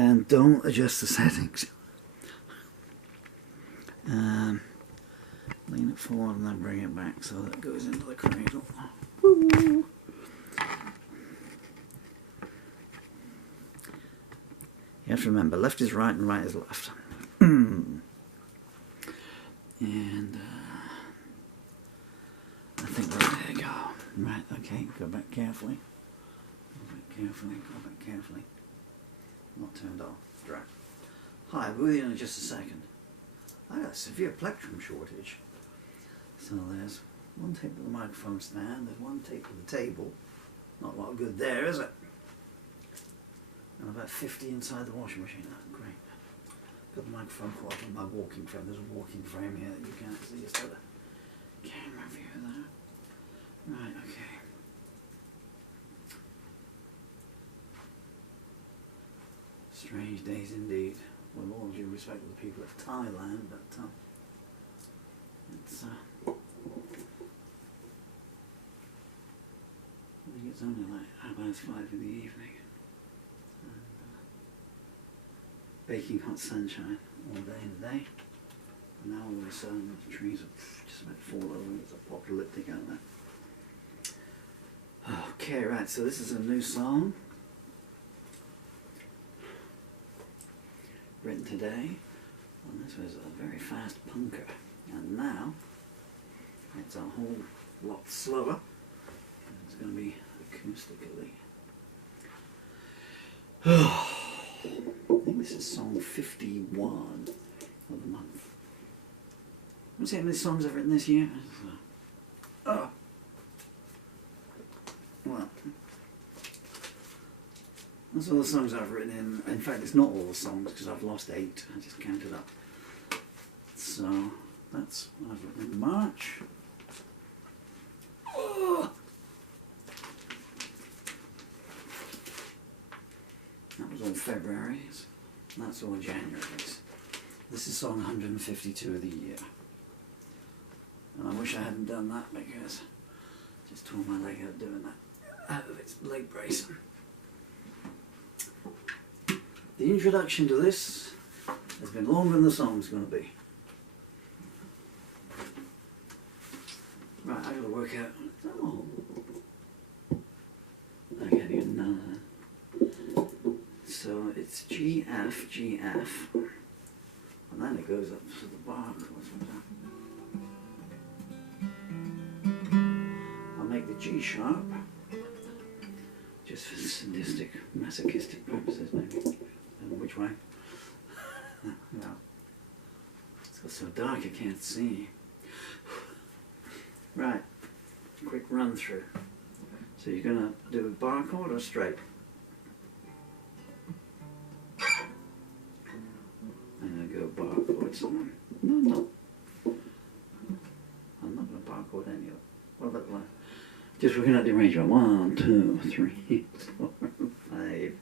And don't adjust the settings. Lean it forward and then bring it back so that it goes into the cradle. Woo. You have to remember, left is right and right is left. And I think there you go. Right, okay, go back carefully. Go back carefully, go back carefully. Not turned off. Right. Hi, we'll be in just a second. I got a severe plectrum shortage. So there's one tape to the microphone stand, there's one tape to the table. Not a lot of good there, is it? And about 50 inside the washing machine. Oh, great. Got the microphone caught up on my walking frame. There's a walking frame here that you can't see. Just got a camera view there. Right, okay. Strange days indeed. With all due respect to the people of Thailand, but it's I think it's only like 5:30 in the evening. Baking hot sunshine all day and day. And now all of a sudden the trees are just about to fall over. It's apocalyptic out there. Okay, right, so this is a new song. Written today. And this was a very fast punker. And now it's a whole lot slower. It's going to be acoustically. I think this is song 51 of the month. Let's see how many songs I've written this year. Oh. Well, that's all the songs I've written in fact, it's not all the songs because I've lost 8. I just counted up. So, that's what I've written in March. Oh. That was all February's. That's all January's. This is song 152 of the year. And I wish I hadn't done that because I just tore my leg out doing that. Out of its leg brace. The introduction to this has been longer than the song's going to be. Right, I got to work out. Oh, I gave you another. So it's G F G F, and then it goes up to the bar chords. I'll make the G sharp, just for sadistic, masochistic purposes, maybe. I don't know which way. No. It's so dark I can't see. Right, quick run through. So you're going to do a bar chord or straight? I'm going to go bar chord someone. No. I'm not going to bar chord any of it. What about the left? Just looking at the arrangement. 1, 2, 3, 4, 5,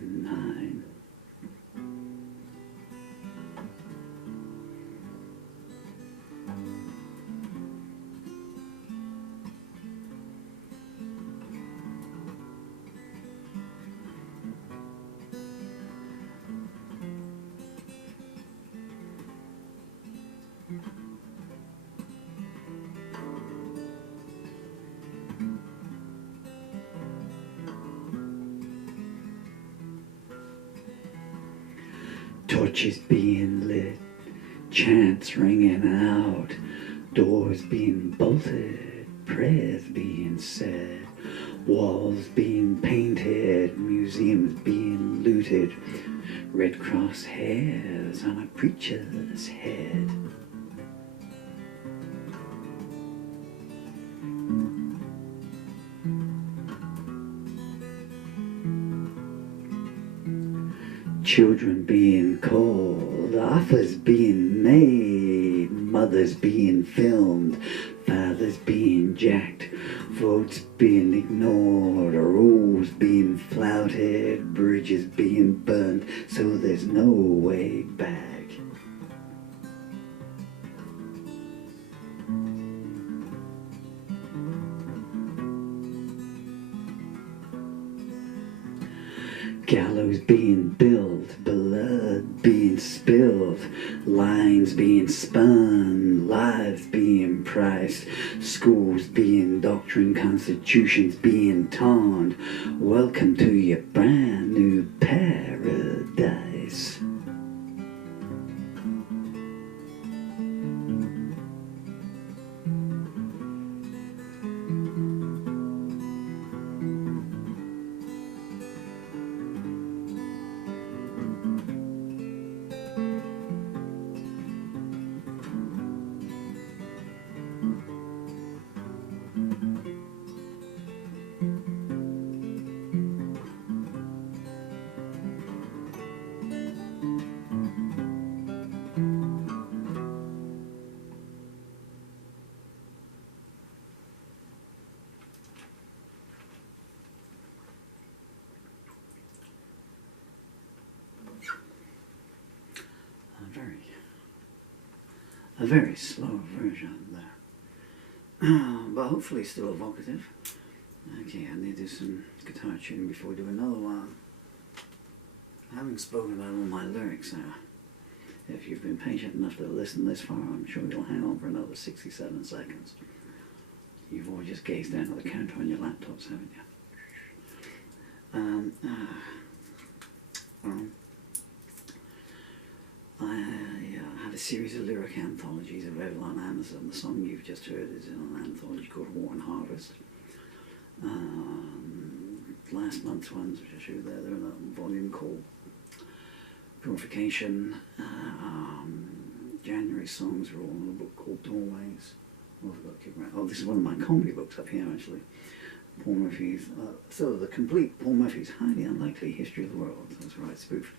9. Torches being lit, chants ringing out, doors being bolted, prayers being said, walls being painted, museums being looted, Red Cross hairs on a preacher's head. Children being called, offers being made, mothers being filmed, fathers being jacked, votes being ignored, rules being flouted, bridges being burnt, so there's no way back. Gallows being built, blood being spilled, lines being spun, lives being priced, schools being doctrined, constitutions being torn. Welcome to your brand new paradise. A very slow version there, but hopefully still evocative. Okay, I need to do some guitar tuning before we do another one. I haven't spoken about all my lyrics now. If you've been patient enough to listen this far, I'm sure you'll hang on for another 67 seconds. You've all just gazed down at the counter on your laptops, haven't you? I have a series of lyric anthologies available on Amazon. The song you've just heard is in an anthology called War and Harvest. Last month's ones, which I showed there, they're in a volume called Purification. January songs are all in a book called Doorways. Oh, this is one of my comedy books up here, actually. Paul Murphy's, so the complete Paul Murphy's Highly Unlikely History of the World. That's right, spoofed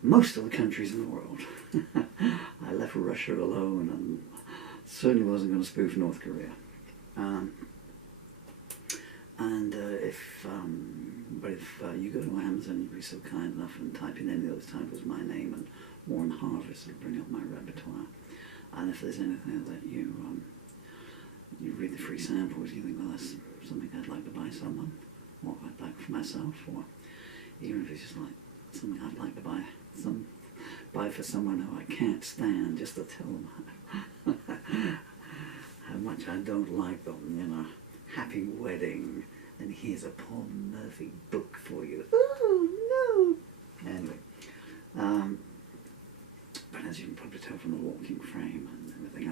most of the countries in the world. I left Russia alone and certainly wasn't going to spoof North Korea. If you go to Amazon, you'd be so kind enough and type in any of those titles, my name and War and Harvest, it'll bring up my repertoire. And if there's anything that you read the free samples, you think, well, that's something I'd like to buy someone, or I'd like for myself, or even if it's just like something I'd like to buy for someone who I can't stand, just to tell them how much I don't like them, you know. Happy wedding, and here's a Paul Murphy book for you. Oh no! Anyway, but as you can probably tell from the walking frame and everything,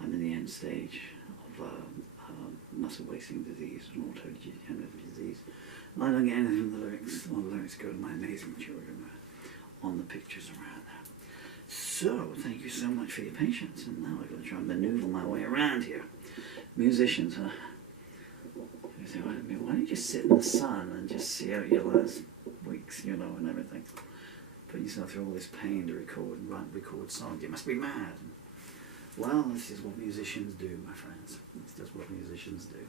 I'm in the end stage of muscle wasting disease and autodegenerative disease. And I don't get anything from the lyrics. All the lyrics go to my amazing children on the pictures around there. So, thank you so much for your patience. And now I'm going to try and maneuver my way around here. Musicians, huh? You say, why don't you just sit in the sun and just see out your last weeks, you know, and everything? Put yourself through all this pain to record songs. You must be mad. Well, this is what musicians do, my friends. It's just what musicians do.